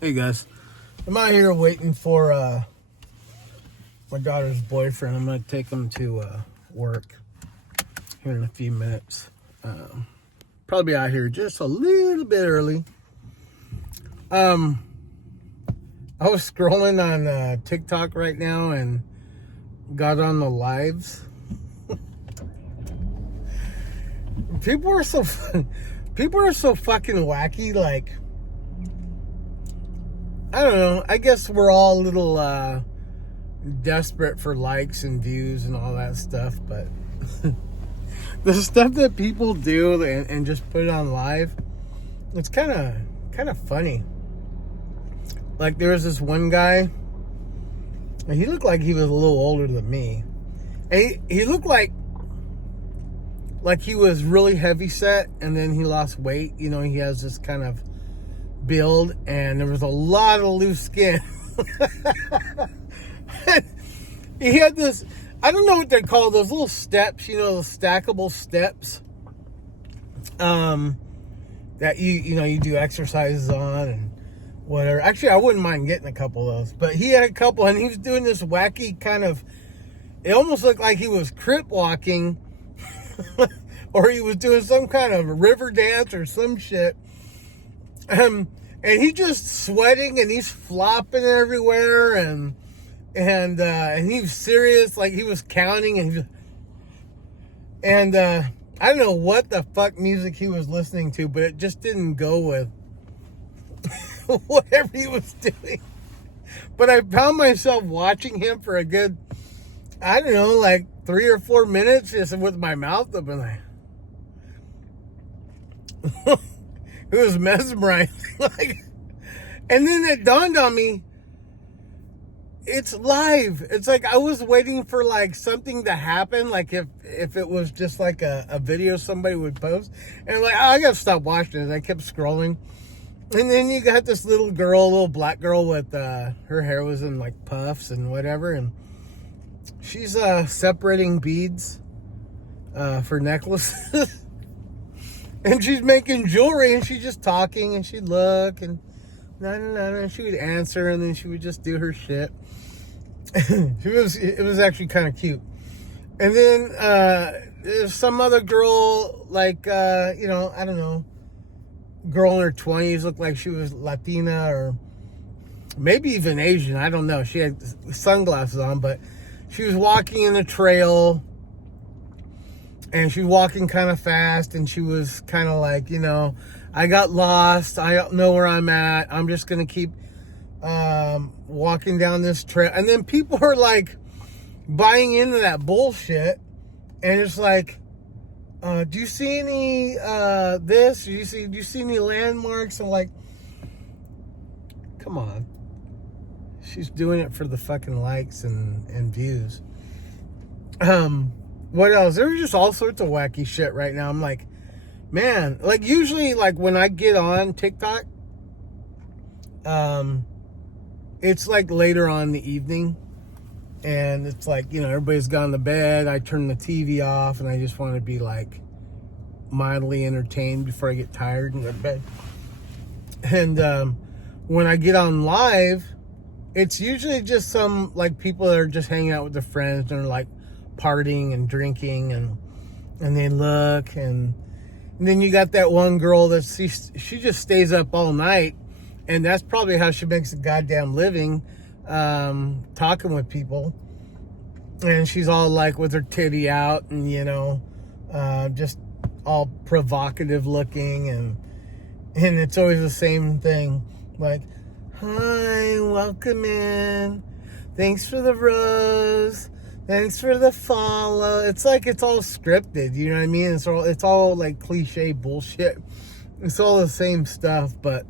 Hey guys, I'm out here waiting for my daughter's boyfriend. I'm gonna take him to work here in a few minutes. Probably out here just a little bit early. I was scrolling on TikTok right now and got on the lives. People are so fucking wacky. Like, I don't know. I guess we're all a little desperate for likes and views and all that stuff, but the stuff that people do and just put it on live, it's kind of funny. Like, there was this one guy, and he looked like he was a little older than me. And he looked like he was really heavy set, and then he lost weight. You know, he has this kind of build, and there was a lot of loose skin. He had this, I don't know what they're called, those little steps, you know, those stackable steps that you do exercises on and whatever. Actually, I wouldn't mind getting a couple of those, but he had a couple, and he was doing this wacky kind of, it almost looked like he was crip walking or he was doing some kind of river dance or some shit. And he just sweating, and he's flopping everywhere, and he was serious, like he was counting, and I don't know what the fuck music he was listening to, but it just didn't go with whatever he was doing. But I found myself watching him for a good, I don't know, like 3 or 4 minutes, just with my mouth open, like. It was mesmerizing. Like, and then it dawned on me, it's live. It's like I was waiting for like something to happen, like if it was just like a video somebody would post, and like, I gotta stop watching it. I kept scrolling, and then you got this little black girl with her hair was in like puffs and whatever, and she's separating beads for necklaces. And she's making jewelry, and she's just talking, and she'd look, and and she would answer, and then she would just do her shit. It was actually kind of cute. And then there's some other girl, like I don't know, girl in her 20s, looked like she was Latina or maybe even Asian. I don't know. She had sunglasses on, but she was walking in a trail. And she was walking kind of fast, and she was kind of like, I got lost. I don't know where I'm at. I'm just going to keep walking down this trail. And then people are like buying into that bullshit. And it's like, do you see any this? Do you see any landmarks? And like, come on. She's doing it for the fucking likes and views. What else? There's just all sorts of wacky shit right now. I'm like, man, like usually like when I get on TikTok, it's like later on in the evening, and it's like, everybody's gone to bed. I turn the TV off, and I just want to be like mildly entertained before I get tired and go to bed. And when I get on live, it's usually just some like people that are just hanging out with their friends and are like partying and drinking, and they look, and then you got that one girl that she just stays up all night, and that's probably how she makes a goddamn living, talking with people, and she's all like with her titty out, and just all provocative looking, and it's always the same thing, like, hi, welcome in, thanks for the rose, thanks for the follow. It's like it's all scripted, you know what I mean? It's all like cliche bullshit. It's all the same stuff, but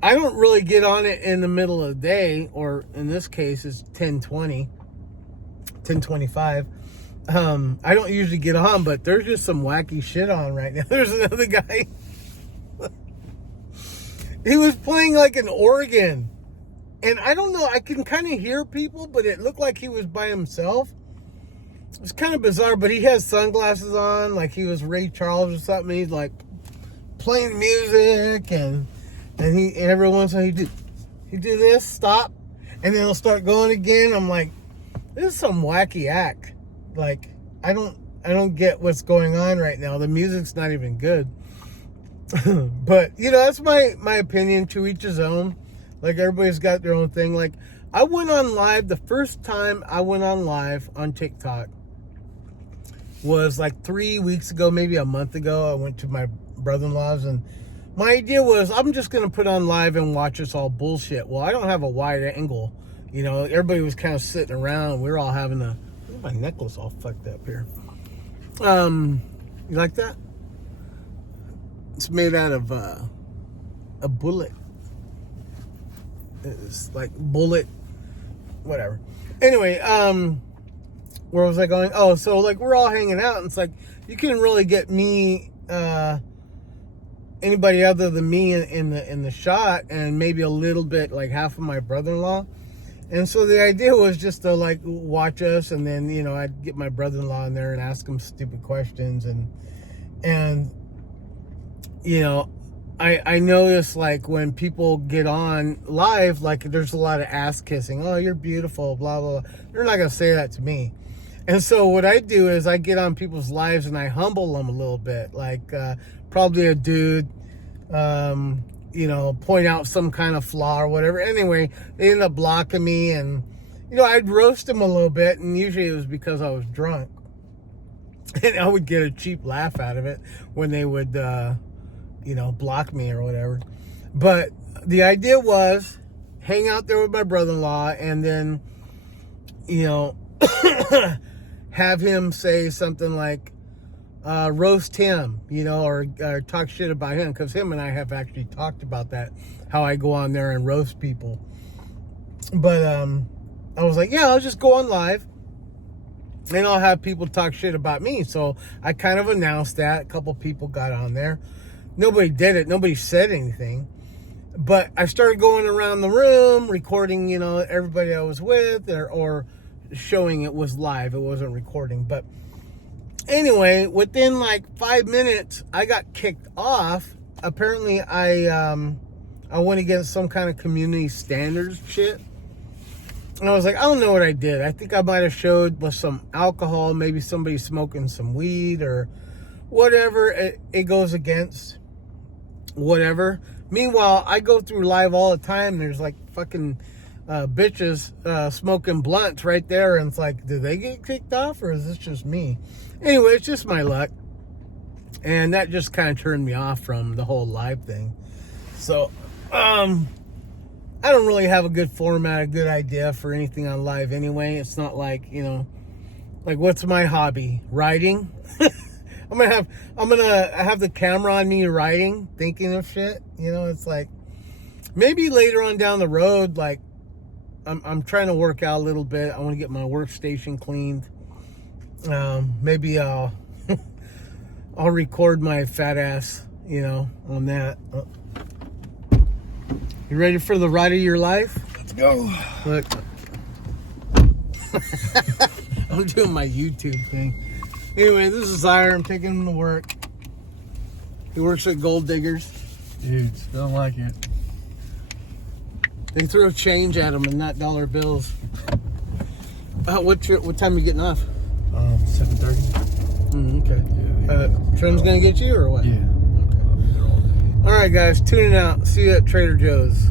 I don't really get on it in the middle of the day, or in this case, it's 10:25. I don't usually get on, but there's just some wacky shit on right now. There's another guy. He was playing like an organ. And I don't know, I can kind of hear people, but it looked like he was by himself. It's kind of bizarre, but he has sunglasses on, like he was Ray Charles or something. He's like playing music, and every once in a while You do this, stop, and then it'll start going again. I'm like, this is some wacky act. Like, I don't get what's going on right now. The music's not even good. But, you know, that's my opinion, to each his own. Like, everybody's got their own thing. Like, I went on live, the first time I went on live on TikTok was like 3 weeks ago, maybe a month ago. I went to my brother-in-law's, and my idea was I'm just going to put on live and watch us all bullshit. Well, I don't have a wide angle. You know, everybody was kind of sitting around. We were all having a... Look at my necklace all fucked up here. You like that? It's made out of a bullet. It's like bullet, whatever. Anyway, where was I going? Oh, so like we're all hanging out, and it's like you can really get me, anybody other than me in the shot, and maybe a little bit like half of my brother-in-law. And so the idea was just to like watch us, and then, you know, I'd get my brother-in-law in there and ask him stupid questions, and you know, I notice like when people get on live, like there's a lot of ass kissing. Oh, you're beautiful, blah, blah, blah. They're not going to say that to me. And so what I do is I get on people's lives and I humble them a little bit. Like probably a dude, you know, point out some kind of flaw or whatever. Anyway, they end up blocking me, and, you know, I'd roast them a little bit, and usually it was because I was drunk. And I would get a cheap laugh out of it when they would, you know, block me or whatever. But the idea was hang out there with my brother-in-law, and then, you know, have him say something like, roast him, you know, or talk shit about him, because him and I have actually talked about that, how I go on there and roast people. But I was like, yeah, I'll just go on live and I'll have people talk shit about me. So I kind of announced that. A couple people got on there. Nobody did it. Nobody said anything. But I started going around the room, recording, you know, everybody I was with, or showing it was live. It wasn't recording. But anyway, within like 5 minutes, I got kicked off. Apparently, I went against some kind of community standards shit. And I was like, I don't know what I did. I think I might have showed with some alcohol, maybe somebody smoking some weed or whatever. It goes against whatever. Meanwhile, I go through live all the time. There's like fucking bitches smoking blunts right there. And it's like, did they get kicked off, or is this just me? Anyway, it's just my luck. And that just kind of turned me off from the whole live thing. So, I don't really have a good format, a good idea for anything on live anyway. It's not like, you know, like, what's my hobby? Writing? I'm gonna have the camera on me writing, thinking of shit. You know, it's like, maybe later on down the road, like, I'm trying to work out a little bit. I want to get my workstation cleaned. Maybe I'll record my fat ass, you know, on that. You ready for the ride of your life? Let's go. Look. I'm doing my YouTube thing. Anyway, this is Zyre. I'm taking him to work. He works at Gold Diggers. Dudes, don't like it. They throw change at them and not dollar bills. What time are you getting off? 7:30. Okay. Yeah, Trim's gonna get you or what? Yeah. Okay. All right, guys, tuning out. See you at Trader Joe's.